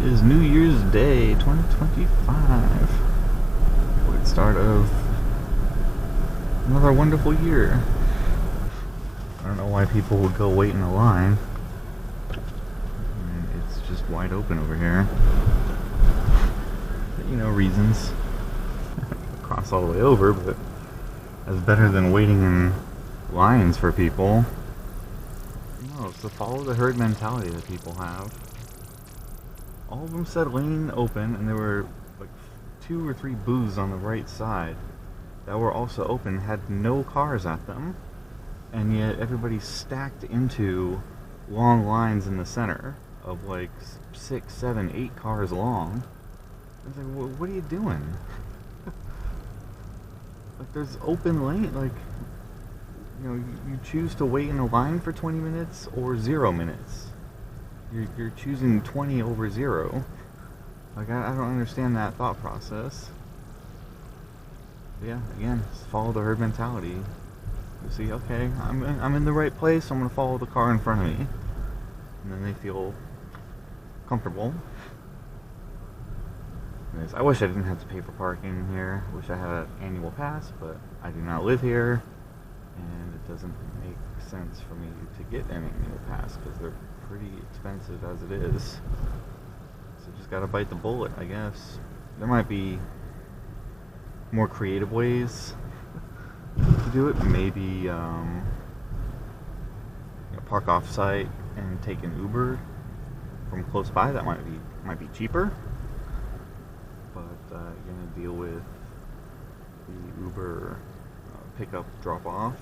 It is New Year's Day 2025. The start of another wonderful year. I don't know why people would go wait in a line. It's just wide open over here. But, you know, reasons. Cross all the way over, but that's better than waiting in lines for people. No, it's the follow the herd mentality that people have. All of them said lane open, and there were like 2 or 3 booths on the right side that were also open, had no cars at them, and yet everybody stacked into long lines in the center of like 6, 7, 8 cars long. I was like, what are you doing? Like, there's open lane, like, you know, you choose to wait in a line for 20 minutes or 0 minutes. You're choosing 20 over 0. Like, I don't understand that thought process. But yeah, again, just follow the herd mentality. You see, okay, I'm in the right place, so I'm going to follow the car in front of me. And then they feel comfortable. Anyways, I wish I didn't have to pay for parking here. I wish I had an annual pass, but I do not live here. And it doesn't make sense for me to get an annual pass because they're pretty expensive as it is. So just gotta bite the bullet, I guess. There might be more creative ways to do it. Maybe you know, park off site and take an Uber from close by. That might be cheaper. But you're gonna deal with the Uber pickup, drop off,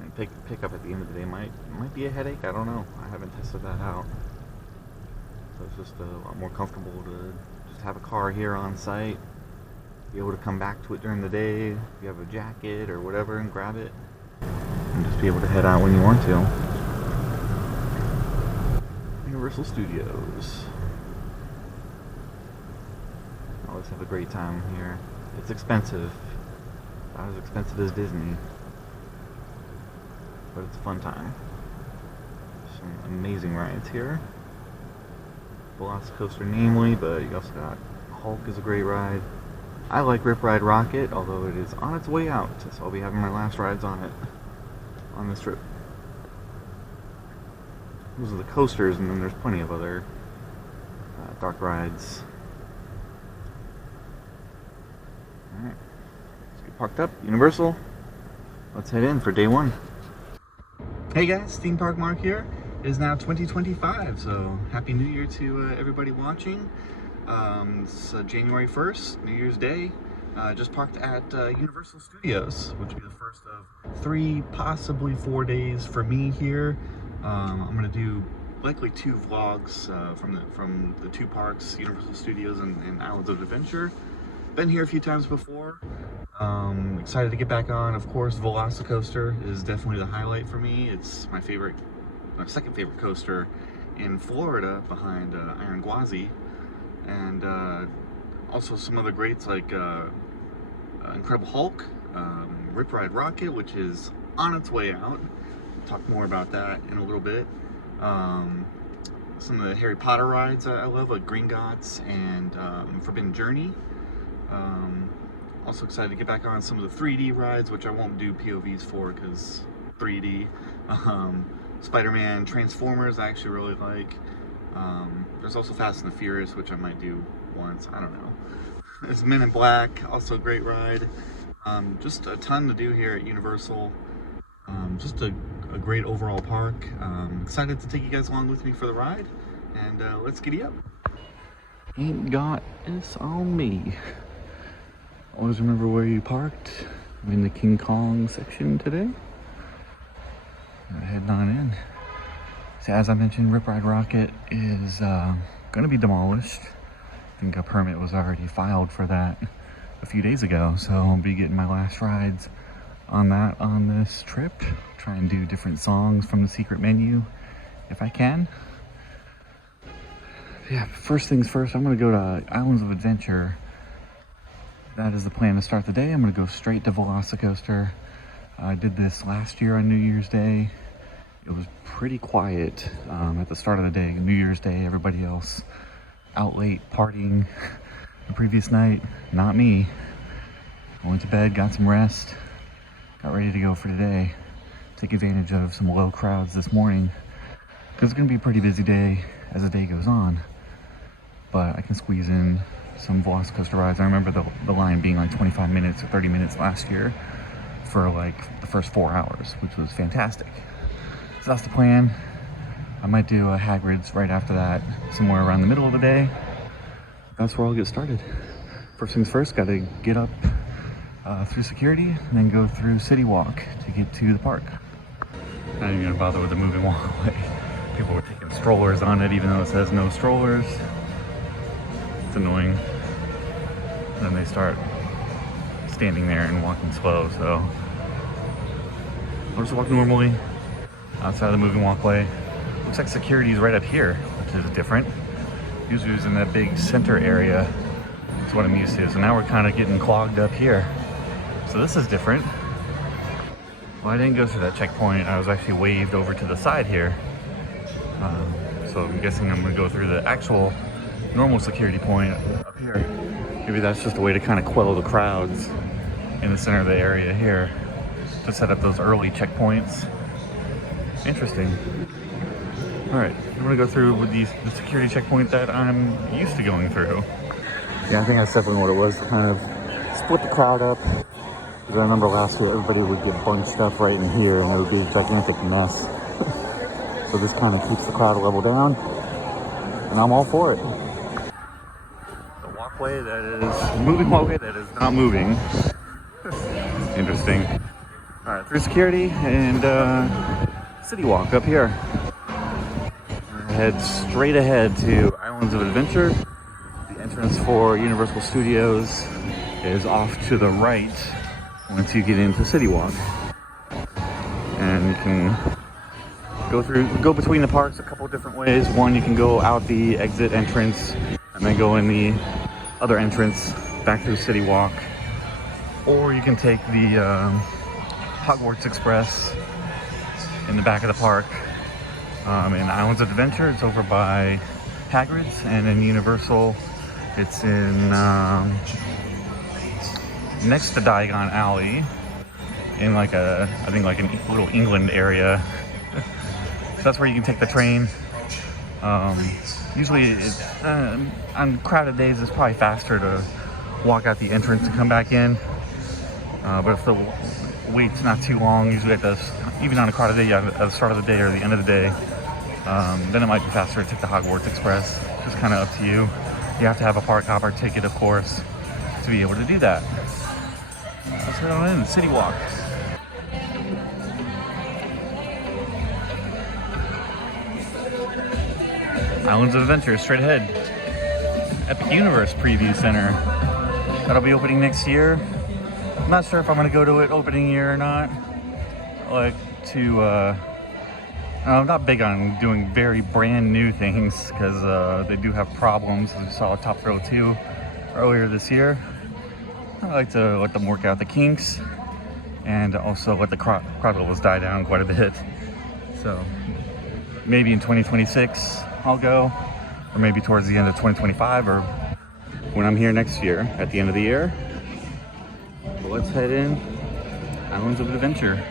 and pick up at the end of the day might be a headache. I don't know. I haven't tested that out. So it's just a lot more comfortable to just have a car here on site, be able to come back to it during the day if you have a jacket or whatever and grab it, and just be able to head out when you want to. Universal Studios. Always have a great time here. It's expensive. Not as expensive as Disney, but it's a fun time. Some amazing rides here. Velocicoaster namely, but you also got Hulk is a great ride. I like Rip Ride Rocket, although it is on its way out, so I'll be having my last rides on it on this trip. Those are the coasters, and then there's plenty of other dark rides. Alright. Parked up, Universal. Let's head in for day 1. Hey guys, Theme Park Mark here. It is now 2025, so Happy New Year to everybody watching. It's January 1st, New Year's Day. Just parked at Universal Studios, which will be the first of 3, possibly 4 days for me here. I'm going to do likely 2 vlogs from the 2 parks, Universal Studios and Islands of Adventure. Been here a few times before. Excited to get back on. Of course, Velocicoaster is definitely the highlight for me. It's my second favorite coaster in Florida behind Iron Gwazi, and also some other greats like Incredible Hulk, Rip Ride Rocket, which is on its way out. Talk more about that in a little bit. Some of the Harry Potter rides I love, like Gringotts and Forbidden Journey. Also excited to get back on some of the 3D rides, which I won't do POVs for because 3D. Spiderman, Transformers I actually really like. There's also Fast and the Furious, which I might do once, I don't know. There's Men in Black, also a great ride. Just a ton to do here at Universal. Just a great overall park. Excited to take you guys along with me for the ride, and let's giddy up. Ain't got this on me. Always remember where you parked. I'm in the King Kong section today. Heading on in. So as I mentioned, Rip Ride Rocket is going to be demolished. I think a permit was already filed for that a few days ago, so I'll be getting my last rides on that on this trip. Try and do different songs from the secret menu if I can. Yeah, first things first, I'm going to go to Islands of Adventure. That is the plan to start the day. I'm going to go straight to Velocicoaster. I did this last year on New Year's Day, It was pretty quiet at the start of the day, New Year's Day. Everybody else out late partying the previous night. Not me. I went to bed, got some rest, got ready to go for today. Take advantage of some low crowds this morning because it's going to be a pretty busy day as the day goes on. But I can squeeze in some velocicoaster rides. I remember the line being like 25 minutes or 30 minutes last year for like the first 4 hours, which was fantastic. So that's the plan. I might do a Hagrid's right after that, somewhere around the middle of the day. That's where I'll get started. First things first, gotta get up through security and then go through City Walk to get to the park. Not even gonna bother with the moving walkway. People were taking strollers on it even though it says no strollers. It's annoying. Then they start standing there and walking slow, so I'll just walk normally outside of the moving walkway. Looks like security is right up here, which is different. Usually it's in that big center area. That's what I'm used to. So now we're kind of getting clogged up here. So this is different. Well, I didn't go through that checkpoint. I was actually waved over to the side here. So I'm guessing I'm gonna go through the actual normal security point up here. Maybe that's just a way to kind of quell the crowds in the center of the area here to set up those early checkpoints. Interesting. All right, I'm gonna go through with the security checkpoint that I'm used to going through. Yeah, I think that's definitely what it was, to kind of split the crowd up. Because I remember last year everybody would get bunched up right in here and it would be a gigantic mess. So this kind of keeps the crowd level down, and I'm all for it. The walkway that is, moving walkway that is not moving. Interesting. All right, through security and City Walk up here. Head straight ahead to Islands of Adventure. The entrance for Universal Studios is off to the right once you get into City Walk. And you can go between the parks a couple different ways. One, you can go out the exit entrance and then go in the other entrance back through City Walk. Or you can take the Hogwarts Express in the back of the park. In Islands of Adventure, it's over by Hagrid's, and in Universal, it's in next to Diagon Alley, in like I think like a little England area. So that's where you can take the train. Usually, on crowded days, it's probably faster to walk out the entrance and come back in. But if the wait's not too long, usually even on a crowded day, at the start of the day or the end of the day, then it might be faster to take the Hogwarts Express. It's kind of up to you. You have to have a park hopper ticket, of course, to be able to do that. Let's head on in, City Walk. Islands of Adventure, straight ahead. Epic Universe Preview Center. That'll be opening next year. I'm not sure if I'm going to go to it opening year or not. I like to, I'm not big on doing very brand new things because they do have problems. We saw Top Thrill 2 earlier this year. I like to let them work out the kinks and also let the crowd levels die down quite a bit. So maybe in 2026 I'll go, or maybe towards the end of 2025, or when I'm here next year at the end of the year. But let's head in Islands of Adventure.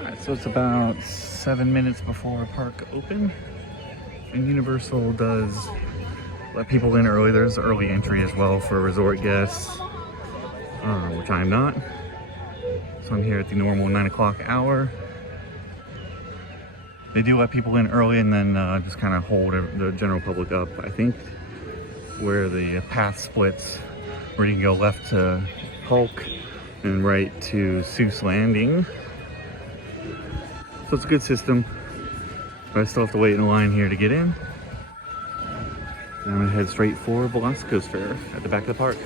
Alright, so it's about 7 minutes before park open, and Universal does let people in early. There's early entry as well for resort guests, which I'm not. So I'm here at the normal 9 o'clock hour. They do let people in early and then just kind of hold the general public up, I think, where the path splits, where you can go left to Hulk and right to Seuss Landing. So it's a good system, but I still have to wait in a line here to get in. And I'm gonna head straight for velocicoaster at the back of the park.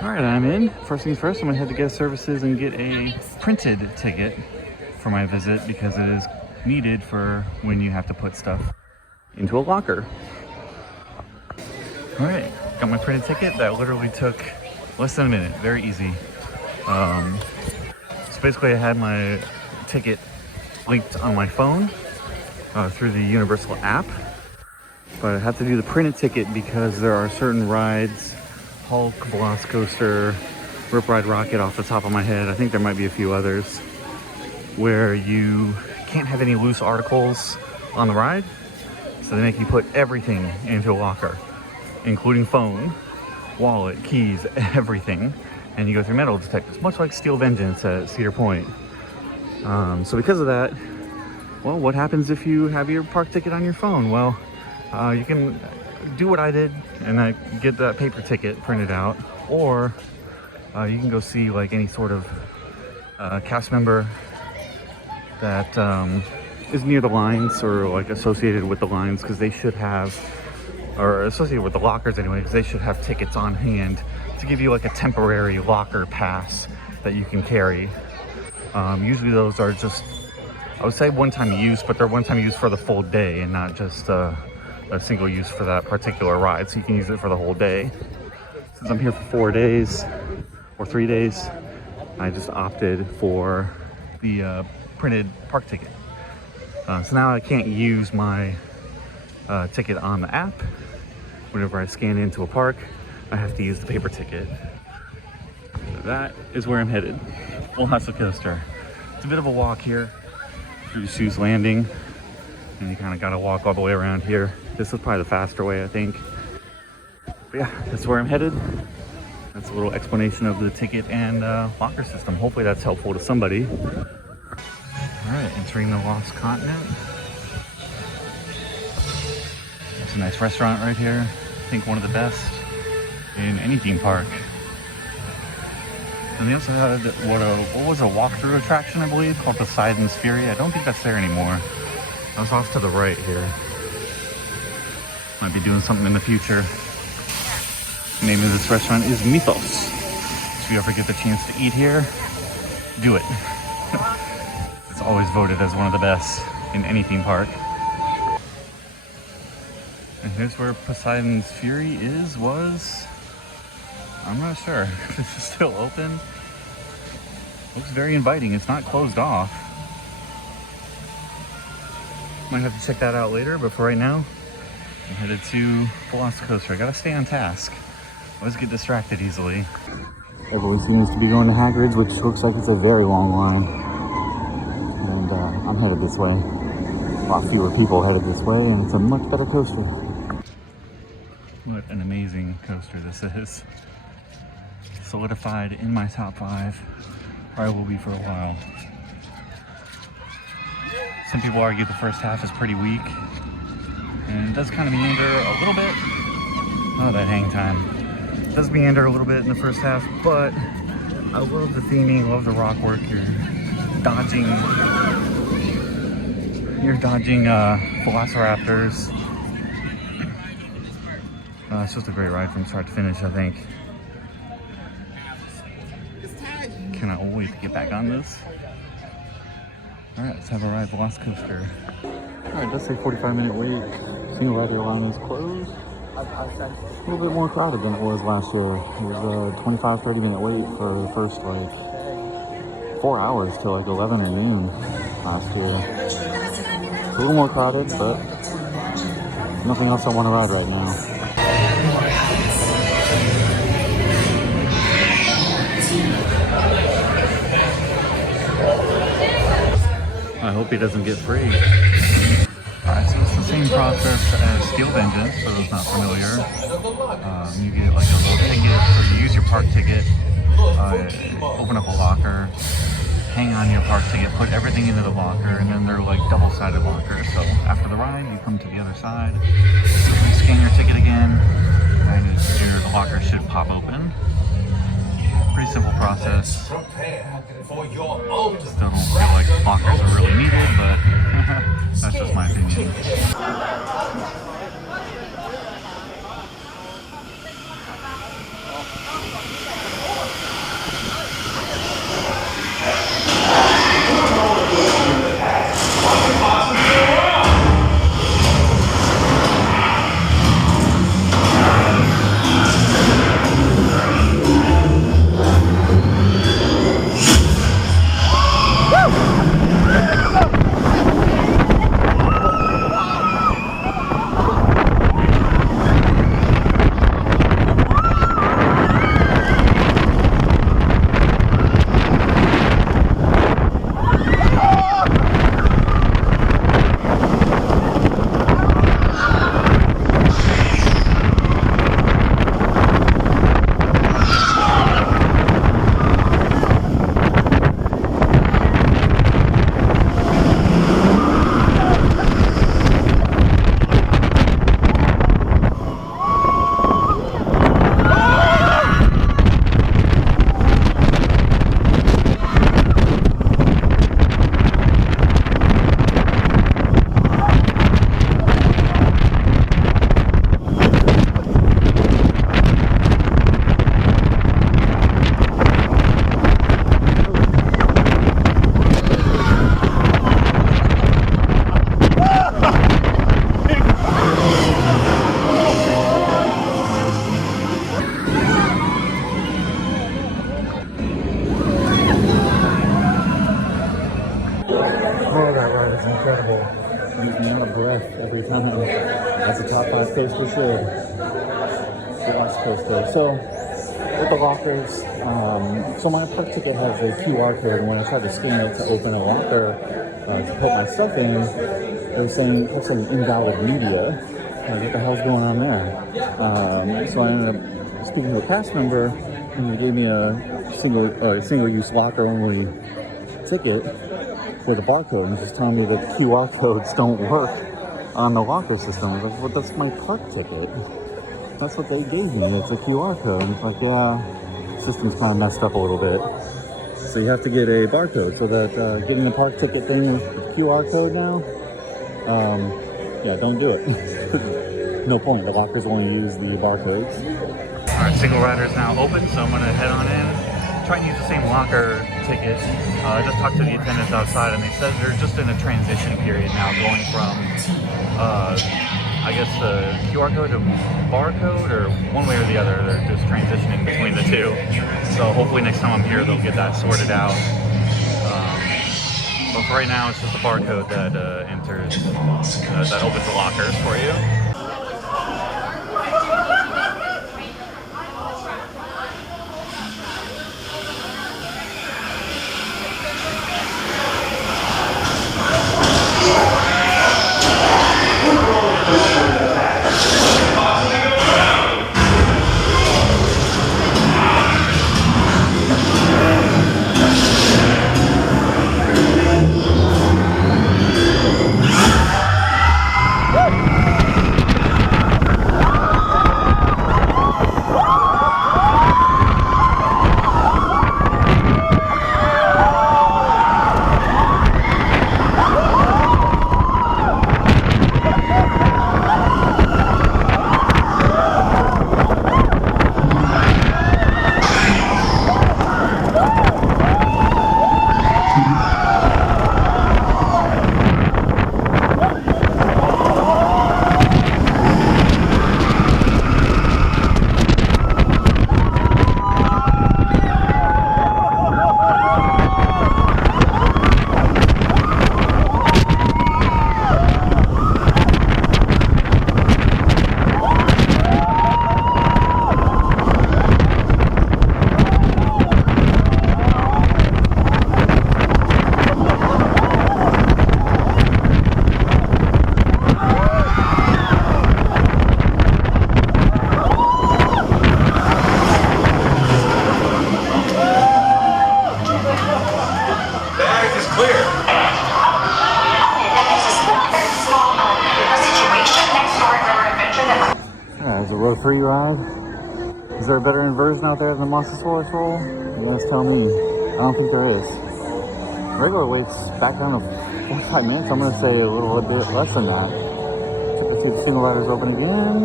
All right, I'm in. First things first, I'm gonna head to guest services and get a printed ticket for my visit because it is needed for when you have to put stuff into a locker. All right, got my printed ticket. That literally took less than a minute, very easy. So basically I had my ticket linked on my phone through the Universal app. But I have to do the printed ticket because there are certain rides, Hulk, velocicoaster, Rip Ride Rocket off the top of my head. I think there might be a few others where you can't have any loose articles on the ride. So they make you put everything into a locker, including phone, wallet, keys, everything. And you go through metal detectors, much like Steel Vengeance at Cedar Point. So because of that, well, what happens if you have your park ticket on your phone? Well, you can do what I did and get that paper ticket printed out, or you can go see like any sort of cast member that is near the lines or like associated with the lines, because they should have, or associated with the lockers anyway, because they should have tickets on hand to give you like a temporary locker pass that you can carry. Usually those are just, I would say one-time use, but they're one-time use for the full day and not just a single use for that particular ride. So you can use it for the whole day. Since I'm here for 4 days or 3 days, I just opted for the printed park ticket. So now I can't use my ticket on the app. Whenever I scan into a park, I have to use the paper ticket. So that is where I'm headed. Hulkcoaster. It's a bit of a walk here through Sue's Landing, and you kind of got to walk all the way around here. This is probably the faster way, I think. But yeah, that's where I'm headed. That's a little explanation of the ticket and locker system. Hopefully that's helpful to somebody. All right, entering the Lost Continent. It's a nice restaurant right here. I think one of the best in any theme park. And they also had what was a walkthrough attraction, I believe, called Poseidon's Fury. I don't think that's there anymore. I was off to the right here. Might be doing something in the future. The name of this restaurant is Mythos. So if you ever get the chance to eat here, do it. It's always voted as one of the best in any theme park. And here's where Poseidon's Fury was. I'm not sure if this is still open. Looks very inviting. It's not closed off. Might have to check that out later, but for right now, I'm headed to velocicoaster. I gotta stay on task. I always get distracted easily. Everybody seems to be going to Hagrid's, which looks like it's a very long line. And I'm headed this way. A lot fewer people headed this way, and it's a much better coaster. What an amazing coaster this is. Solidified in my top 5. Probably will be for a while. Some people argue the first half is pretty weak, and it does kind of meander a little bit. Oh, that hang time. It does meander a little bit in the first half, but I love the theming, love the rock work. You're dodging velociraptors. It's just a great ride from start to finish, I think. Cannot wait to get back on this. Alright, let's have a ride velocicoaster. Alright, it does say 45-minute wait. Seeing why the line is closed. A little bit more crowded than it was last year. It was a 25-30 minute wait for the first like 4 hours till like 11 or noon last year. It's a little more crowded, but nothing else I want to ride right now. I hope he doesn't get free. Alright, so it's the same process as Steel Vengeance, for those not familiar. You get like a little ticket, or you use your park ticket, open up a locker, hang on your park ticket, put everything into the locker, and then they're like double-sided lockers. So after the ride, you come to the other side, you scan your ticket again, and your locker should pop open. Pretty simple process. Still don't feel like lockers are really needed, but that's just my opinion. That's the top 5 coaster should. Velocicoaster. So with the lockers, so my park ticket has a QR code, and when I tried to scan it to open a locker to put my stuff in, they were saying it's an invalid media. Like, what the hell's going on there? So I ended up speaking to a cast member, and they gave me a single-use locker-only ticket with a barcode, and just telling me that the QR codes don't work on the locker system. I was like, well, that's my park ticket. That's what they gave me. It's a QR code. And it's like, yeah, the system's kind of messed up a little bit. So you have to get a barcode. So that getting a park ticket thing with the QR code now, yeah, don't do it. No point. The lockers only use the barcodes. All right, single rider is now open, so I'm gonna head on in. Try and use the same locker ticket. I just talked to the attendants outside, and they said they're just in a transition period now, going from, I guess, the QR code to barcode, or one way or the other. They're just transitioning between the two. So hopefully next time I'm here, they'll get that sorted out. But for right now, it's just a barcode that that opens the lockers for you. There's a road free ride. Is there a better inversion out there than the Monster Roll? You guys tell me. I don't think there is. Regular wait's back down to 45 minutes. I'm gonna say a little bit less than that. Check to see if the single rider's open again.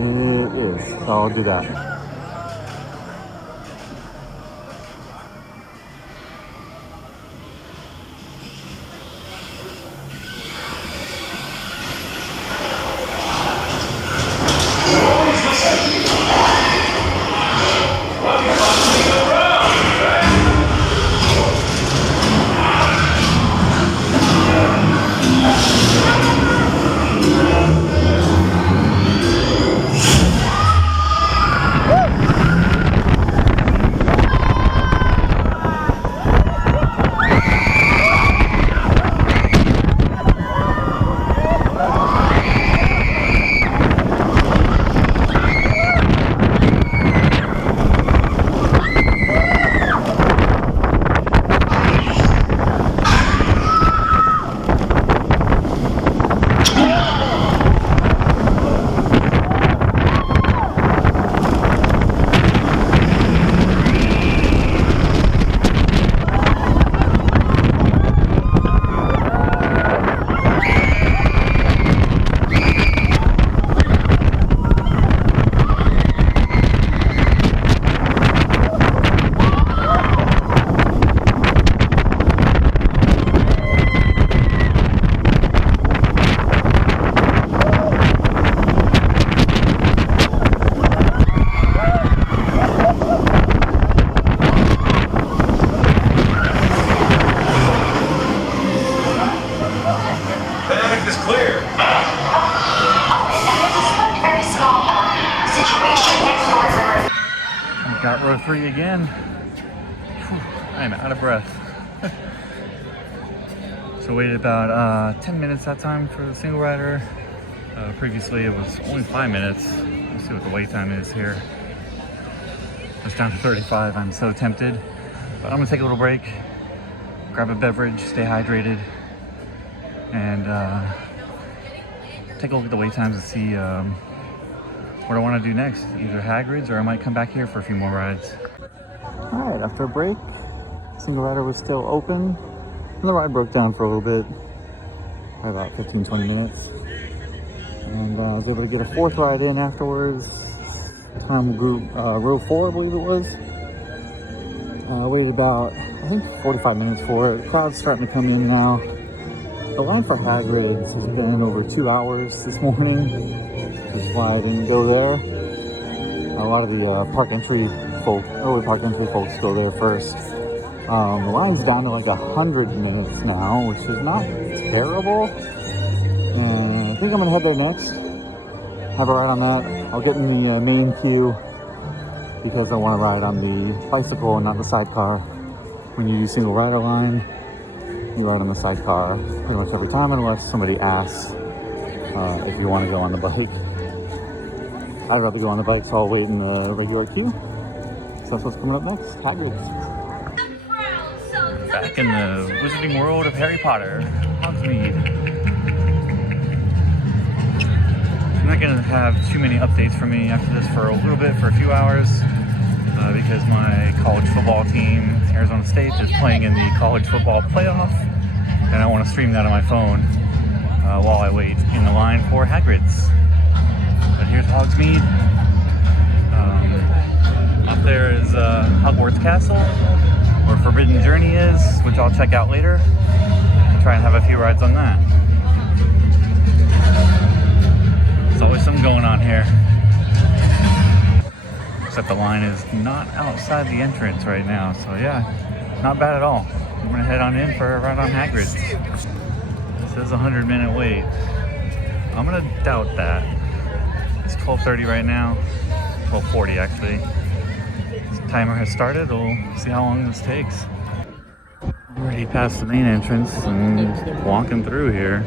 It is. So I'll do that. Start row 3 again. Whew, I am out of breath. So waited about 10 minutes that time for the single rider. Previously it was only 5 minutes. Let's see what the wait time is here. It's down to 35. I'm so tempted. But I'm gonna take a little break, grab a beverage, stay hydrated, and take a look at the wait times and see what I want to do next. Either Hagrid's or I might come back here for a few more rides. Alright, after a break, single rider was still open, and the ride broke down for a little bit, by about 15-20 minutes. And I was able to get a fourth ride in afterwards. Time group row 4, I believe it was. Waited about, I think, 45 minutes for it. Crowd's starting to come in now. The line for Hagrid's has been over 2 hours this morning, which is why I didn't go there. A lot of the early park entry folks go there first. The line's down to like 100 minutes now, which is not terrible. And I think I'm gonna head there next. Have a ride on that. I'll get in the main queue because I want to ride on the bicycle and not the sidecar. When you use single rider line, you ride on the sidecar pretty much every time unless somebody asks if you want to go on the bike. I'd rather go on the bike, so I'll wait in the regular queue. So that's what's coming up next. Hagrid's. Back in the Wizarding World of Harry Potter, Hogsmeade. I'm not going to have too many updates for me after this for a little bit, for a few hours, because my college football team, Arizona State, is playing in the college football playoff, and I want to stream that on my phone while I wait in the line for Hagrid's. But here's Hogsmeade. Up there is Hogwarts Castle, where Forbidden Journey is, which I'll check out later. Try and have a few rides on that. There's always something going on here. Except the line is not outside the entrance right now, so yeah, not bad at all. I'm gonna head on in for a ride on Hagrid's. It says 100-minute wait. I'm gonna doubt that. It's 12:30 right now, 12:40 actually. This timer has started. We'll see how long this takes. Already past the main entrance and walking through here.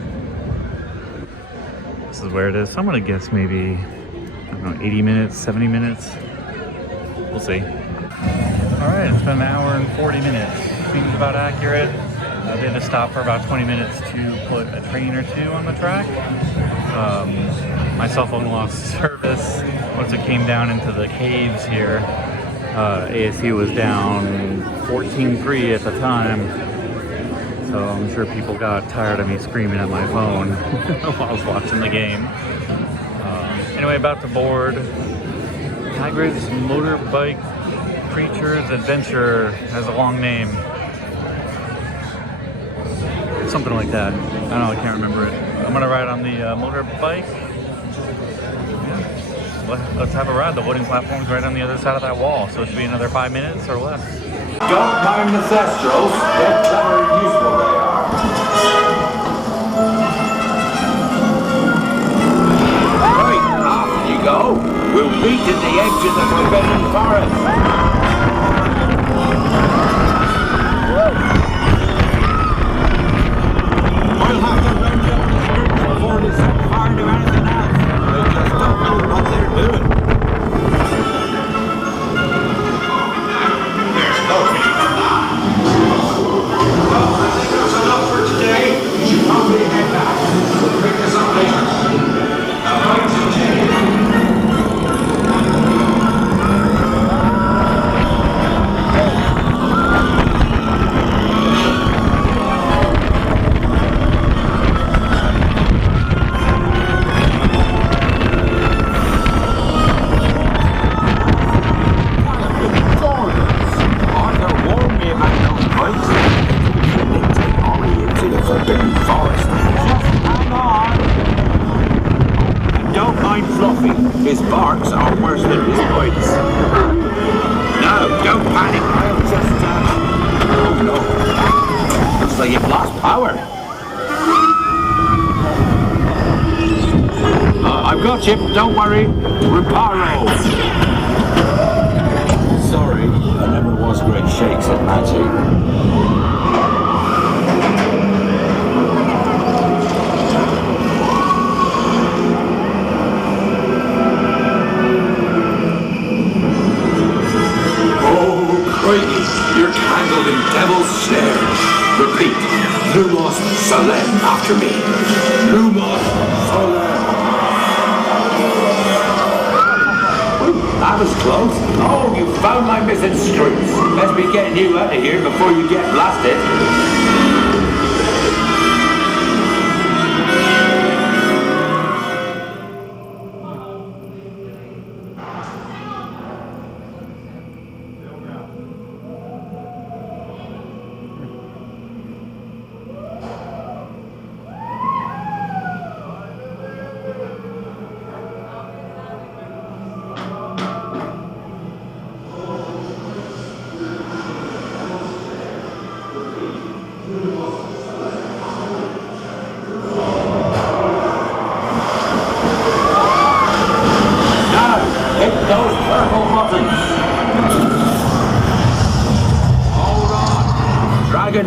This is where it is. So I'm gonna guess maybe, I don't know, 80 minutes, 70 minutes. We'll see. All right, it's been an hour and 40 minutes. Seems about accurate. They had to stop for about 20 minutes to put a train or two on the track. My cell phone lost service once it came down into the caves here. ASU was down 14.3 at the time. So I'm sure people got tired of me screaming at my phone while I was watching the game. Anyway, about to board. Hagrid's Motorbike Creatures Adventure has a long name. Something like that. I don't know, I can't remember it. I'm gonna ride on the motorbike. Yeah. Let's have a ride. The loading platform's right on the other side of that wall, so it should be another 5 minutes or less. Don't mind the Thestrals, they're clever and useful they are. Right, off you go. We'll meet at the edge of the Forbidden Forest. We'll have to round up the skirts before they set fire to anything else. They just don't know what they're doing. There's no need for that. Well, I think that's enough for today. You should probably head back. We'll pick this up later. Right today. His barks are worse than his bites. No, don't panic. I'll just, oh no. Looks like you've lost power. I've got you, don't worry. Reparo. Sorry. those great shakes at magic. You're tangled in devil's snares. Repeat, Lumos Solem after me. Lumos Solem. Ooh, that was close. Oh, you found my missing screws. Best be getting you out of here before you get blasted.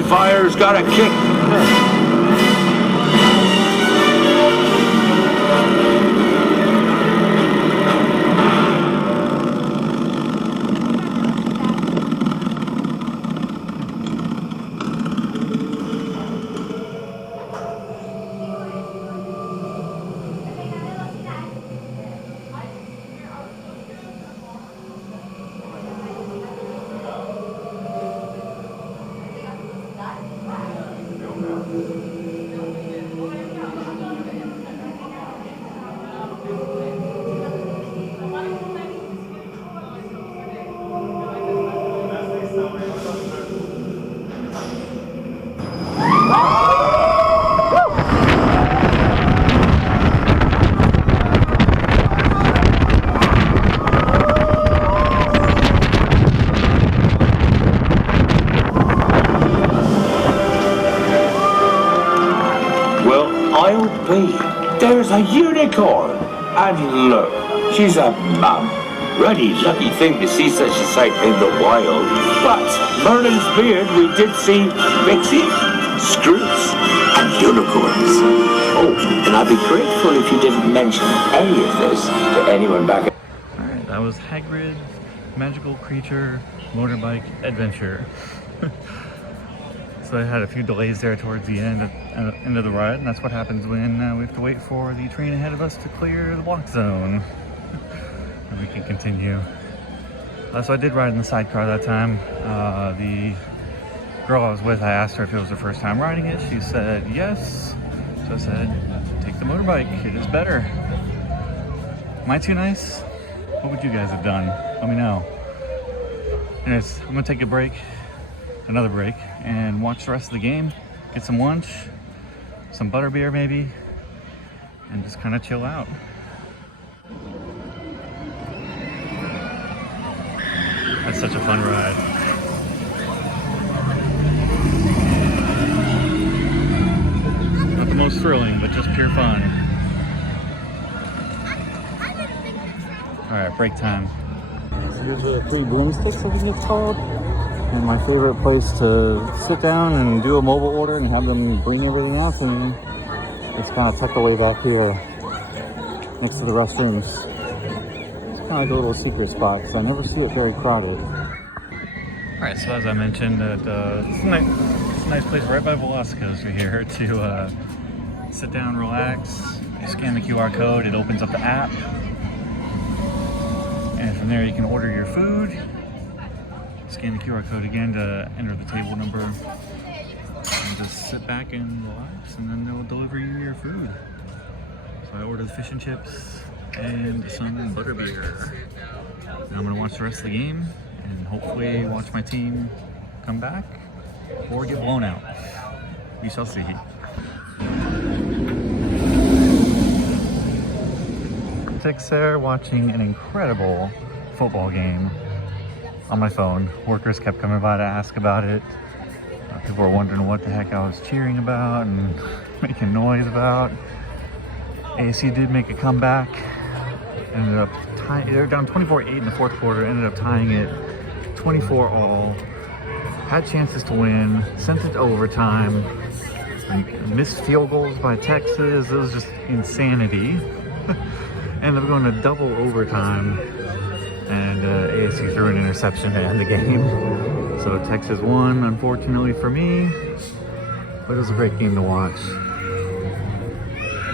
Fire's got a kick. There's a unicorn! And look, she's a mum. Really lucky thing to see such a sight in the wild. But Merlin's beard, we did see Vixie, Scroots, and unicorns. Oh, and I'd be grateful if you didn't mention any of this to anyone back. Alright, that was Hagrid's Magical Creature Motorbike Adventure. So I had a few delays there towards the end of the ride, and that's what happens when we have to wait for the train ahead of us to clear the block zone. And we can continue. So I did ride in the sidecar that time. The girl I was with, I asked her if it was her first time riding it. She said yes. So I said, take the motorbike, it is better. Am I too nice? What would you guys have done? Let me know. Anyways, I'm gonna take a break. Another break and watch the rest of the game, get some lunch, some butterbeer maybe, and just kind of chill out. That's such a fun ride. Not the most thrilling, but just pure fun. All right, break time. So here's the 3 broomsticks, I think it's called. And my favorite place to sit down and do a mobile order and have them bring everything out for me. It's kind of tucked away back here next to the restrooms. It's kind of like a little secret spot because I never see it very crowded. Alright, so as I mentioned, it's a nice place right by Velocicoaster here to sit down, relax. You scan the QR code, it opens up the app. And from there you can order your food. Scan the QR code again to enter the table number and just sit back and relax, and then they'll deliver you your food. So I ordered fish and chips and some butterbeer. Now I'm gonna watch the rest of the game and hopefully watch my team come back or get blown out. We shall see. Six there watching an incredible football game on my phone. Workers kept coming by to ask about it. People were wondering what the heck I was cheering about and making noise about. ASU did make a comeback. Ended up tying, they were down 24-8 in the fourth quarter, ended up tying it 24 all. Had chances to win, sent it to overtime, missed field goals by Texas. It was just insanity. Ended up going to double overtime, and ASU threw an interception to end the game. So Texas won, unfortunately for me, but it was a great game to watch.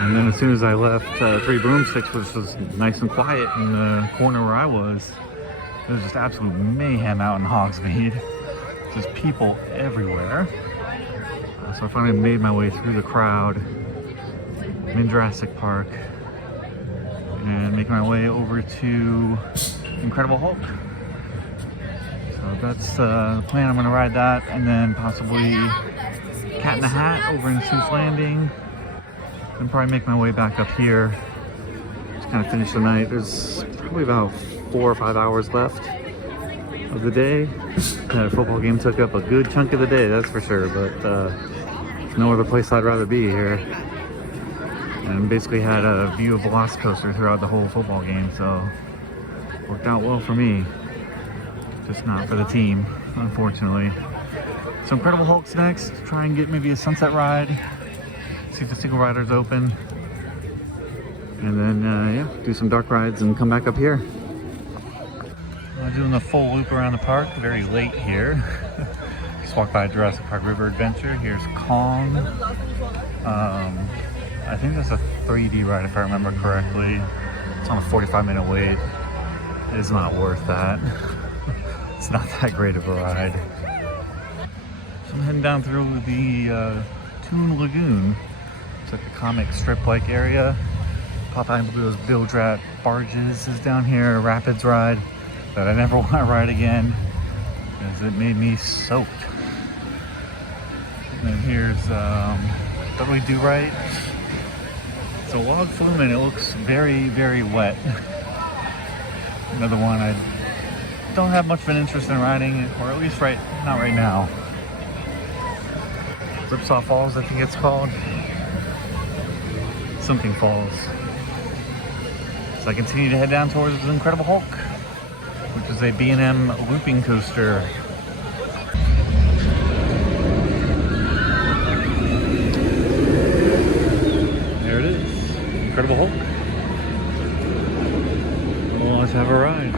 And then as soon as I left Three Broomsticks, which was nice and quiet in the corner where I was, it was just absolute mayhem out in Hogsmeade. Just people everywhere. So I finally made my way through the crowd. I'm in Jurassic Park and making my way over to Incredible Hulk. So that's the plan. I'm going to ride that, and then possibly Cat in the Hat over in Seuss Landing, and probably make my way back up here. Just kind of finish the night. There's probably about 4 or 5 hours left of the day. The football game took up a good chunk of the day, that's for sure, but there's no other place I'd rather be here. And basically had a view of velocicoaster throughout the whole football game, so worked out well for me. Just not for the team, unfortunately. So Incredible Hulk's next. Try and get maybe a sunset ride. See if the single rider's open. And then, yeah, do some dark rides and come back up here. I'm doing the full loop around the park, very late here. Just walked by Jurassic Park River Adventure. Here's Kong. I think that's a 3D ride if I remember correctly. It's on a 45-minute wait. It is not worth that. It's not that great of a ride. So I'm heading down through the Toon Lagoon. It's like a comic strip-like area. Popeye Blue's Bilge Rat Barges is down here, a rapids ride that I never want to ride again because it made me soaked. And then here's Totally Do Right. It's a log flume and it looks very, very wet. Another one I don't have much of an interest in riding, or at least not right now. Ripsaw Falls, I think it's called. Something Falls. So I continue to head down towards Incredible Hulk, which is a B&M looping coaster. There it is, Incredible Hulk. Well, let's have a ride.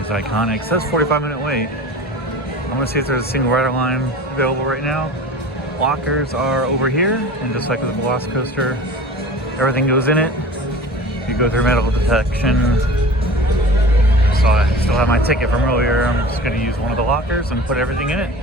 It's iconic. It says 45-minute wait. I'm gonna see if there's a single rider line available right now. Lockers are over here, and just like with the velocicoaster, everything goes in it. You go through metal detection. So I still have my ticket from earlier. I'm just gonna use one of the lockers and put everything in it.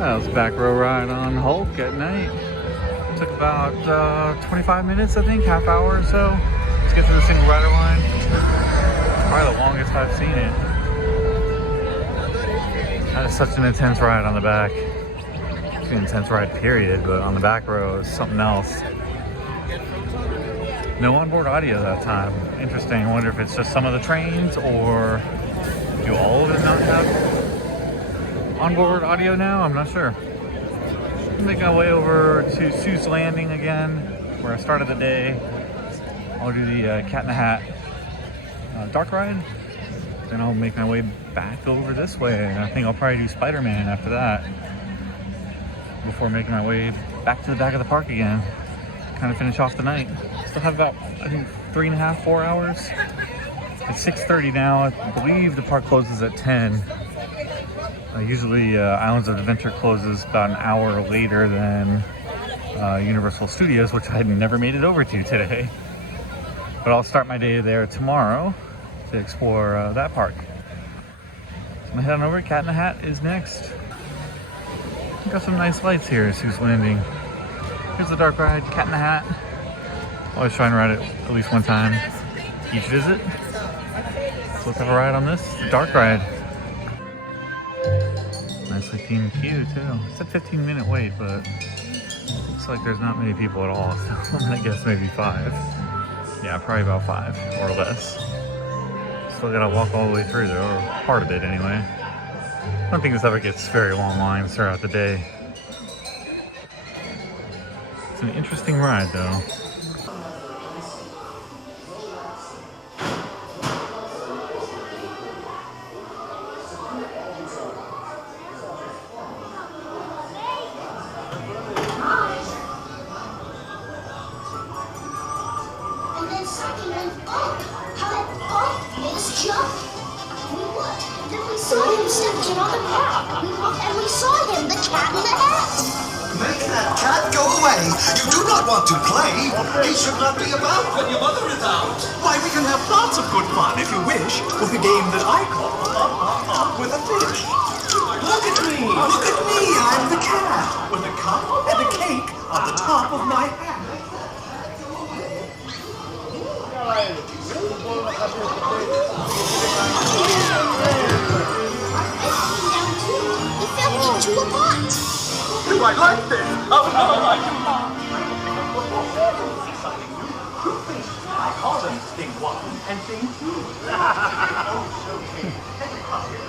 That was a back row ride on Hulk at night. Took about 25 minutes, I think, half hour or so to get through the single rider line. Probably the longest I've seen it. That is such an intense ride on the back. It's an intense ride, period, but on the back row is something else. No onboard audio that time. Interesting. I wonder if it's just some of the trains, or do all of them not have onboard audio now? I'm not sure. I'm making my way over to Sue's Landing again, where I started the day. I'll do the Cat in the Hat dark ride. Then I'll make my way back over this way. And I think I'll probably do Spiderman after that, before making my way back to the back of the park again. Kind of finish off the night. Still have about, I think, 3.5, 4 hours. It's 6:30 now. I believe the park closes at 10. Usually Islands of Adventure closes about an hour later than Universal Studios, which I had never made it over to today. But I'll start my day there tomorrow to explore that park. So I'm gonna head on over. Cat in the Hat is next. Got some nice lights here at Sue's Landing. Here's the dark ride, Cat in the Hat. Always try and ride it at least one time each visit. So let's have a ride on this dark ride. Nicely themed queue too. It's a 15-minute wait, but looks like there's not many people at all. So I'm gonna guess maybe 5. Yeah, probably about 5 or less. Still gotta walk all the way through though, or part of it anyway. I don't think this ever gets very long lines throughout the day. It's an interesting ride though. To play, he should not be about when your mother is out. Why, we can have lots of good fun, if you wish, with a game that I call Up with a Fish. Look at me! Look at me! I'm the cat, with a cup and a cake on the top of my hat. He fell into a pot. Do I like this? Oh, no, I do not. See something new? Two things. I call them thing 1 and thing 2. Oh, so okay. Take a cup here.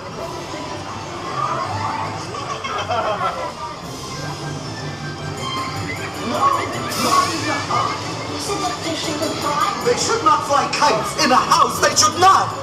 Isn't the fish in the pot? They should not fly kites in a house. They should not.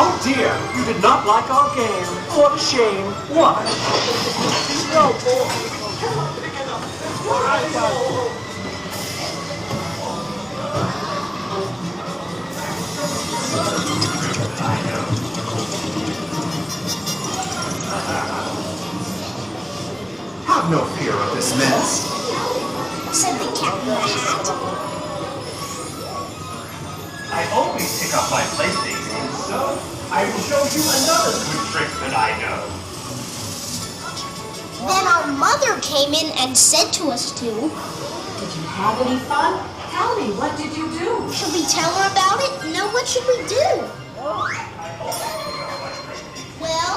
Oh dear, you did not like our game. What a shame. Why? No, boy. Come on, pick it up. Have no fear of this mess, said the Cat in the Hat. I always pick up my PlayStation, so I will show you another good trick that I know. Then our mother came in and said to us to. Did you have any fun? Tell me, what did you do? Should we tell her about it? No, what should we do? Well,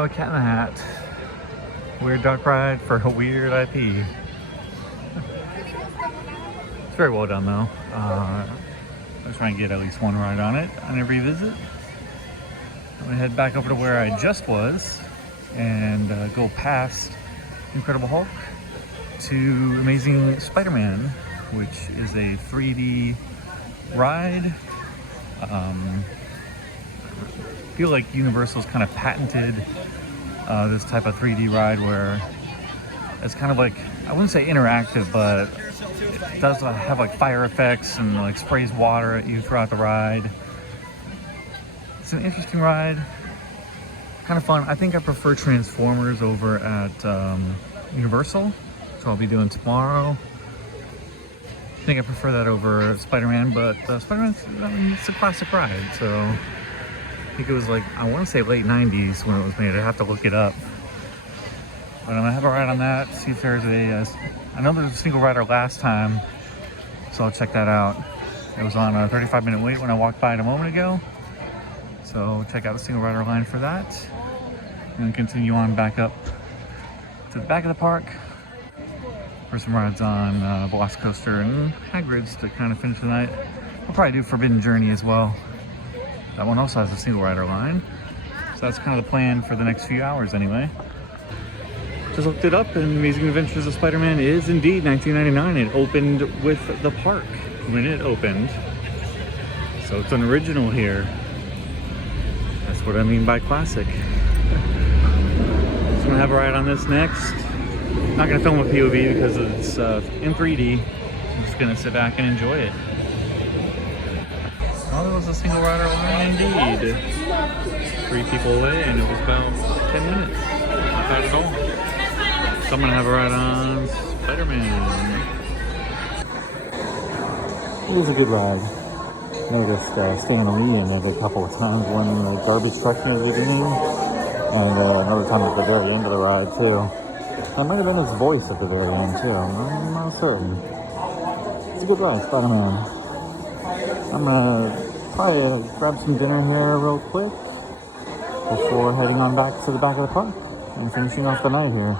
Oh, Cat in the Hat. Weird duck ride for a weird IP. It's very well done though. I try and get at least one ride on it on every visit. I'm gonna head back over to where I just was and go past Incredible Hulk to Amazing Spider-Man, which is a 3D ride. I feel like Universal's kind of patented this type of 3D ride where it's kind of like, I wouldn't say interactive, but it does have like fire effects and like sprays water at you throughout the ride. It's an interesting ride, kind of fun. I think I prefer Transformers over at Universal, so I'll be doing tomorrow. I think I prefer that over Spider-Man, but Spider-Man, I mean, it's a classic ride, so I think it was like, I want to say late 90s when it was made. I have to look it up. But I'm gonna have a ride on that, see if there's a, I know there was a single rider last time, so I'll check that out. It was on a 35-minute wait when I walked by it a moment ago. So check out the single rider line for that. And continue on back up to the back of the park for some rides on Velocicoaster and Hagrid's to kind of finish the night. We'll probably do Forbidden Journey as well. That one also has a single rider line. So that's kind of the plan for the next few hours anyway. Just looked it up, and Amazing Adventures of Spider-Man is indeed 1999. It opened with the park when it opened. So it's an original here. That's what I mean by classic. So I'm gonna have a ride on this next. Not gonna film a POV because it's in 3D. I'm just gonna sit back and enjoy it. Oh, there was a single rider line indeed. 3 people away, and it was about 10 minutes. Not bad at all. So I'm gonna have a ride on Spider-Man. It was a good ride. Noticed standing in every couple of times when the garbage truck in the beginning, and another time at the very end of the ride too. That might have been his voice at the very end too. I'm not certain. It's a good ride, Spider-Man. I'm gonna probably grab some dinner here real quick before heading on back to the back of the park and finishing off the night here.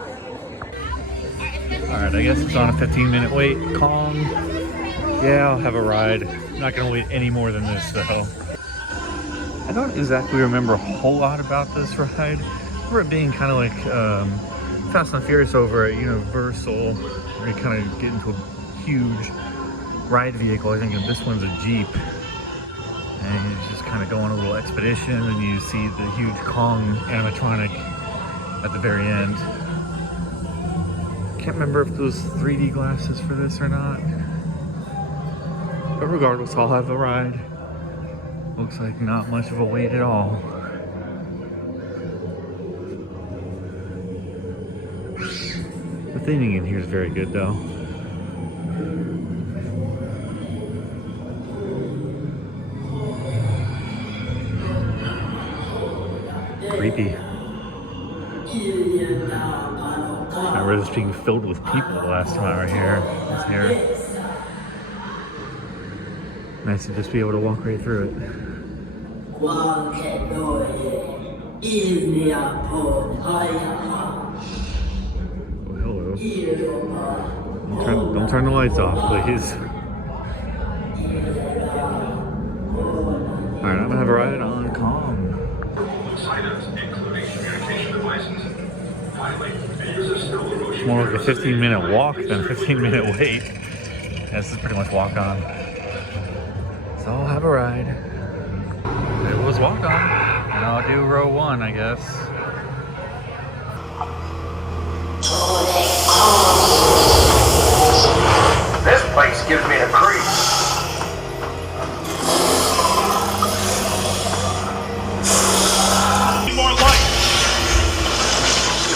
Alright, I guess it's on a 15-minute wait. Calm. Yeah, I'll have a ride. I'm not gonna wait any more than this though. I don't exactly remember a whole lot about this ride. I remember it being kind of like Fast and Furious over at Universal, where you kind of get into a huge ride vehicle. I think this one's a Jeep. And you just kind of go on a little expedition and you see the huge Kong animatronic at the very end. Can't remember if those 3D glasses for this or not. But regardless, I'll have a ride. Looks like not much of a wait at all. The theming in here is very good though. Creepy. I remember this being filled with people the last time I was here. Nice to just be able to walk right through it. Oh, hello. Don't turn the lights off, please. Alright, I'm gonna have a ride on Kong. It's more like a 15-minute walk than a 15-minute wait. Yeah, this is pretty much walk on. So I'll have a ride. It was walk on. And I'll do row 1, I guess. This place gives me the creeps. Need more light.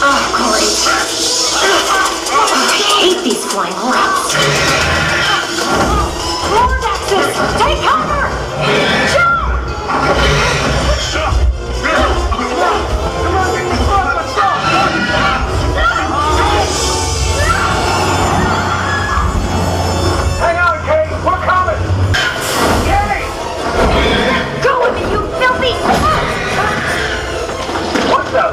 Oh, great. I hate these flying rats. Roller axis! Take cover! Jump! Hang on, Kate. We're coming. Kate! Go with me, you filthy... What the?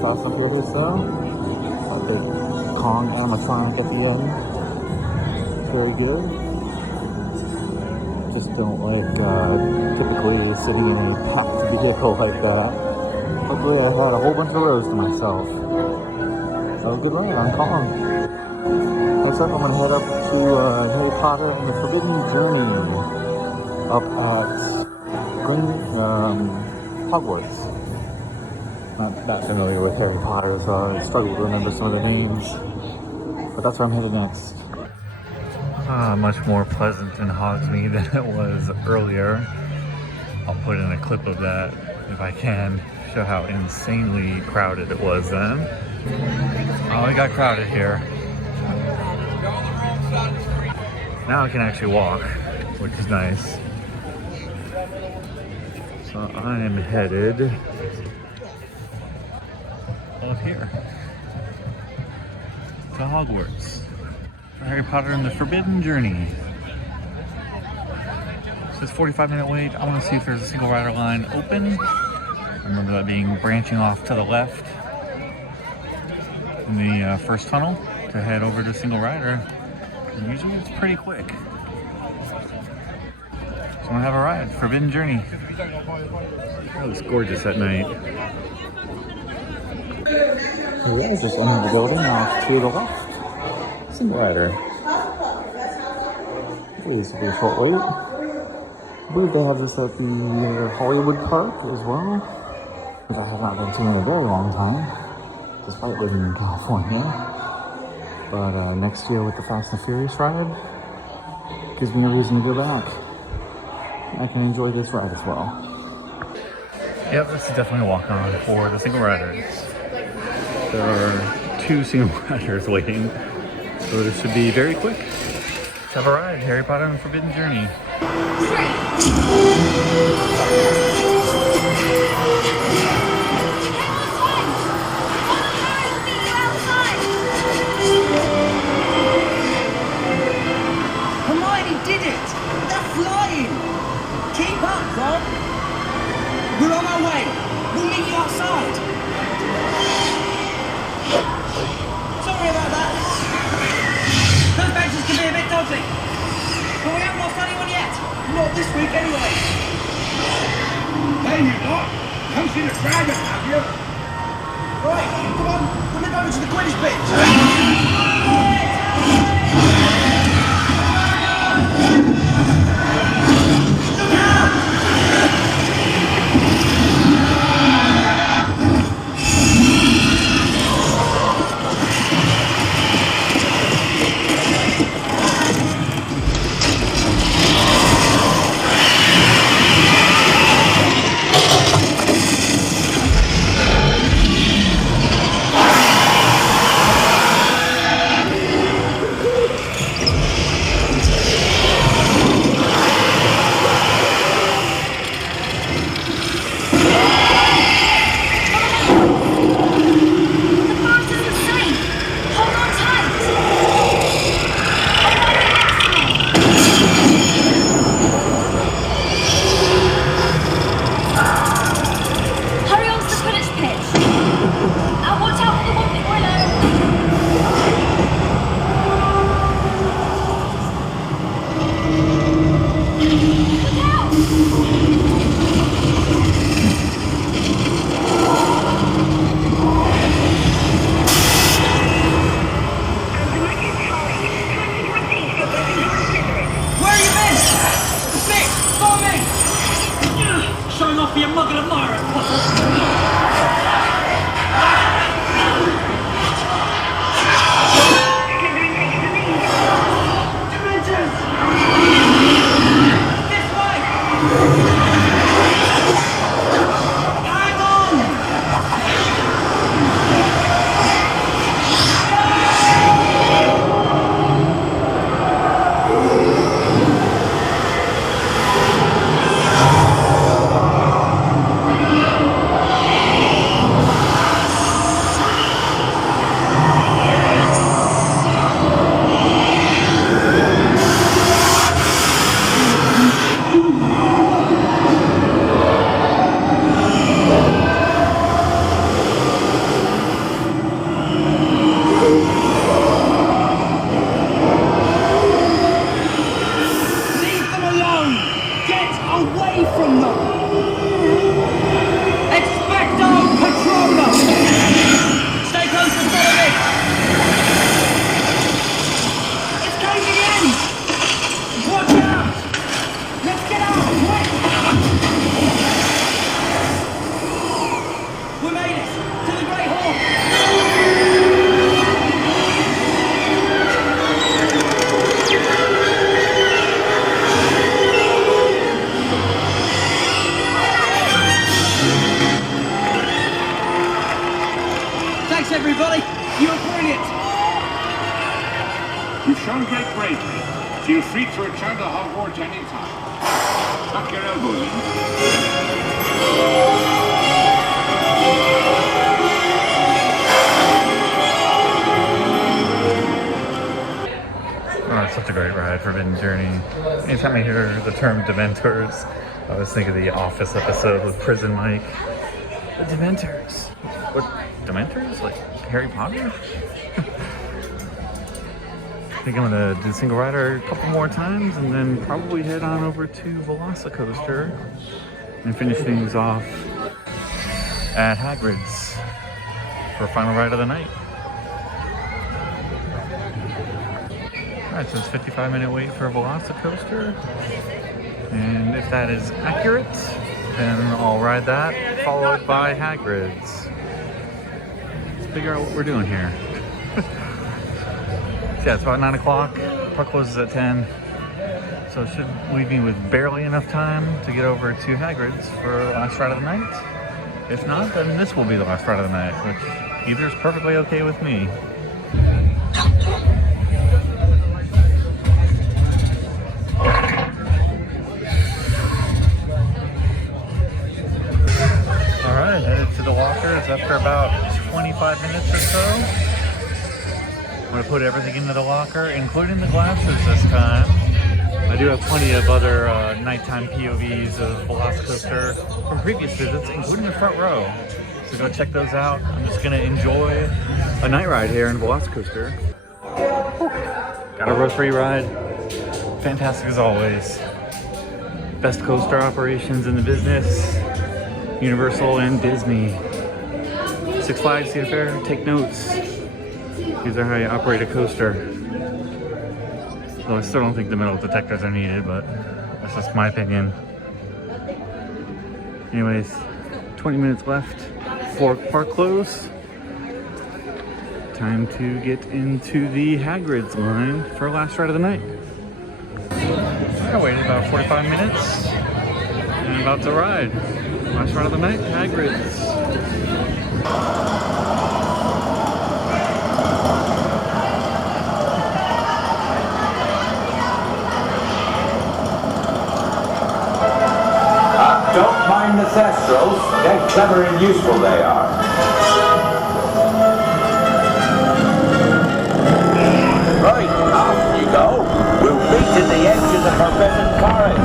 Fast and Furious though. The Kong animatronic at the end. Very good. Just don't like typically sitting in a packed vehicle like that. Luckily I had a whole bunch of rows to myself. So good ride on Kong. Next up I'm going to head up to Harry Potter and the Forbidden Journey up at Hogwarts. Not that familiar with Harry Potter, so I struggle to remember some of the names. But that's where I'm headed next. Much more pleasant in Hogsmeade than it was earlier. I'll put in a clip of that if I can, show how insanely crowded it was then. Oh, it got crowded here. Now I can actually walk, which is nice. So I am headed up here to Hogwarts for Harry Potter and the Forbidden Journey. So it's a 45-minute wait. I want to see if there's a single rider line open. I remember that being branching off to the left in the first tunnel to head over to single rider. And usually it's pretty quick. So I'm gonna have a ride, Forbidden Journey. That looks gorgeous at night. Yeah, just under the building off to the left. Single rider. This will be a short wait. I believe they have this at the Hollywood Park as well, which I have not been to in a very long time, despite living in California. But next year with the Fast and Furious ride, gives me a reason to go back. I can enjoy this ride as well. Yep, this is definitely a walk-on for the single riders. There are 2 single riders waiting, so this should be very quick. Let's have a ride, Harry Potter and the Forbidden Journey. Hermione did it! They're flying! Keep up, Ron! We're on our way! We'll meet you outside! Sorry about that! Those benches can be a bit dodgy! But we haven't lost anyone yet! Not this week anyway! Hey, you lot! Come see the dragon, have you? Right, come on! We'll nip over to the Quidditch pitch! Off your muggle admirer, Potter! You've shown great bravery. Feel free to return to Hogwarts anytime. Tuck your elbows in. Oh, it's such a great ride, Forbidden Journey. Anytime I hear the term Dementors, I always think of the Office episode with Prison Mike. The Dementors. What? Dementors? Like Harry Potter? I think I'm gonna do single rider a couple more times and then probably head on over to Velocicoaster and finish things off at Hagrid's for final ride of the night. Alright, so it's a 55-minute wait for Velocicoaster, and if that is accurate, then I'll ride that, followed by Hagrid's. Let's figure out what we're doing here. So yeah, it's about 9 o'clock, park closes at 10, so it should leave me with barely enough time to get over to Hagrid's for the last ride of the night. If not, then this will be the last ride of the night, which either is perfectly okay with me. Alright, headed to the lockers after about 25 minutes or so. I'm going to put everything into the locker, including the glasses this time. I do have plenty of other nighttime POVs of Velocicoaster from previous visits, including the front row. So go check those out. I'm just going to enjoy a night ride here in Velocicoaster. Got a row-free ride. Fantastic as always. Best coaster operations in the business. Universal and Disney. Six Flags, Cedar Fair, take notes. These are how you operate a coaster. Though I still don't think the metal detectors are needed, but that's just my opinion. Anyways, 20 minutes left for park close. Time to get into the Hagrid's line for last ride of the night. I waited about 45 minutes and I'm about to ride. Last ride of the night, Hagrid's. Don't mind the thestrals, they're clever and useful they are. Right, off you go. We'll meet at the edge of the Forbidden Forest.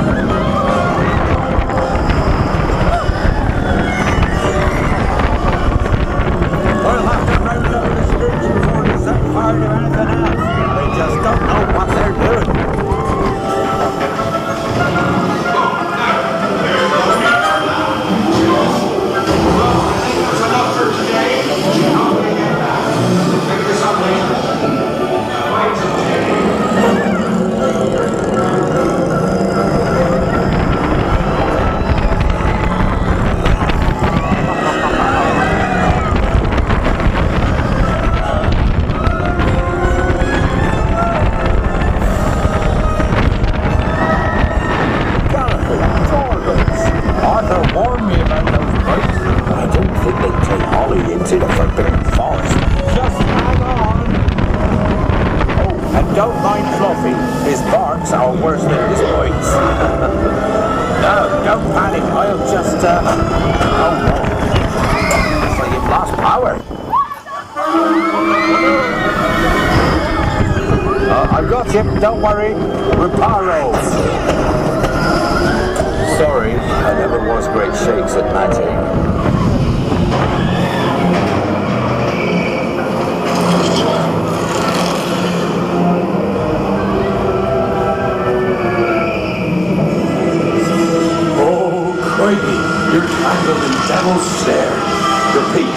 We'll have to round up the streets before we set fire to anything else. They just don't know what they're doing. Don't mind Fluffy, his barks are worse than his bites. No, don't panic, I'll just, oh no. It's like you've lost power. I've got you, don't worry, reparo. Sorry, I never was great shakes at magic. You're tangled in devil's snare. Repeat,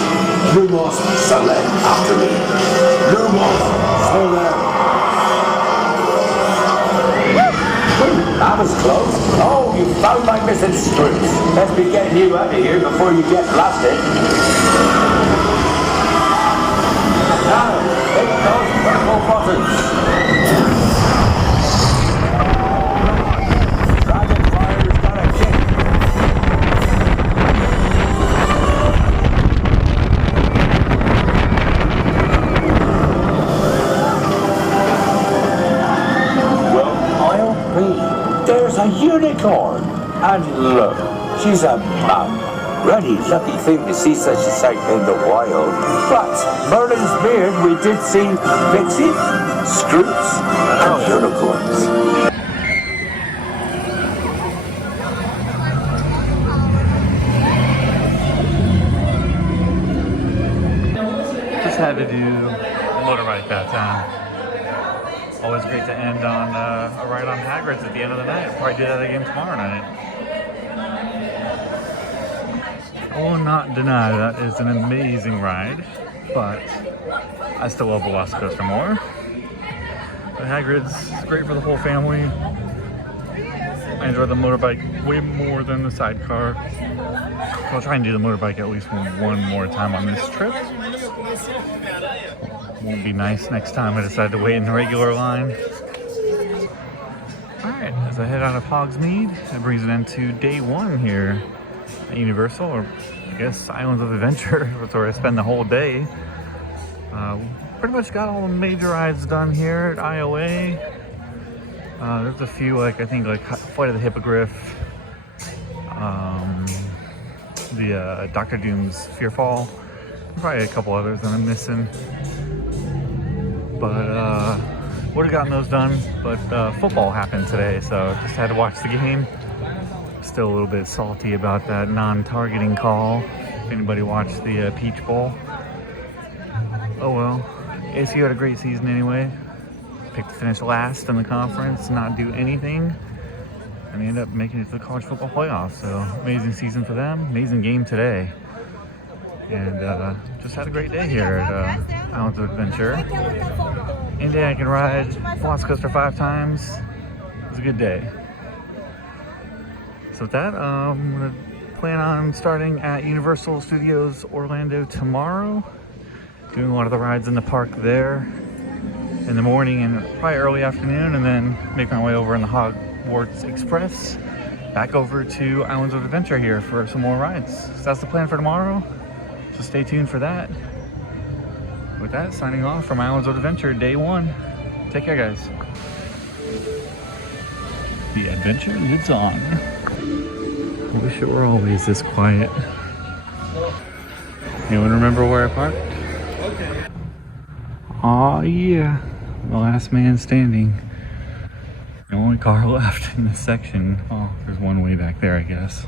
Lumos Solen after me. Lumos Solen. That was close. Oh, you found my missing screws. Let's be getting you out of here before you get blasted. Now, hit those purple buttons. a unicorn. And look, she's a mum. Really lucky thing to see such a sight in the wild. But Merlin's beard, we did see pixies, scroots, and unicorns. Just had to do a motorbike that time. Always great to end on a ride on Hagrid's at the end of the night. I'll probably do that again tomorrow night. I will not deny that is an amazing ride, but I still love velocicoaster more. But Hagrid's is great for the whole family. I enjoy the motorbike way more than the sidecar. I'll try and do the motorbike at least one more time on this trip. Won't be nice next time I decide to wait in the regular line. Alright, as I head out of Hogsmeade, that brings it into day one here at Universal, or I guess Islands of Adventure, that's where I spend the whole day. Pretty much got all the major rides done here at IOA. There's a few, like I think like Flight of the Hippogriff, the Dr. Doom's Fearfall, probably a couple others that I'm missing. But would have gotten those done, but football happened today, so just had to watch the game. Still a little bit salty about that non-targeting call. If anybody watched the Peach Bowl. Oh well. ASU had a great season anyway. Picked to finish last in the conference, not do anything, and they ended up making it to the college football playoffs. So amazing season for them. Amazing game today. And just had a great day here at Islands of Adventure. Any day I can ride velocicoaster 5 times. It was a good day. So with that, I'm going to plan on starting at Universal Studios Orlando tomorrow. Doing a lot of the rides in the park there in the morning and probably early afternoon, and then make my way over in the Hogwarts Express back over to Islands of Adventure here for some more rides. So that's the plan for tomorrow. So stay tuned for that. With that, signing off from Islands of Adventure, day one. Take care, guys. The adventure lives on. I wish it were always this quiet. Anyone remember where I parked? Okay. Aw, yeah. The last man standing. The only car left in this section. Oh, there's one way back there, I guess.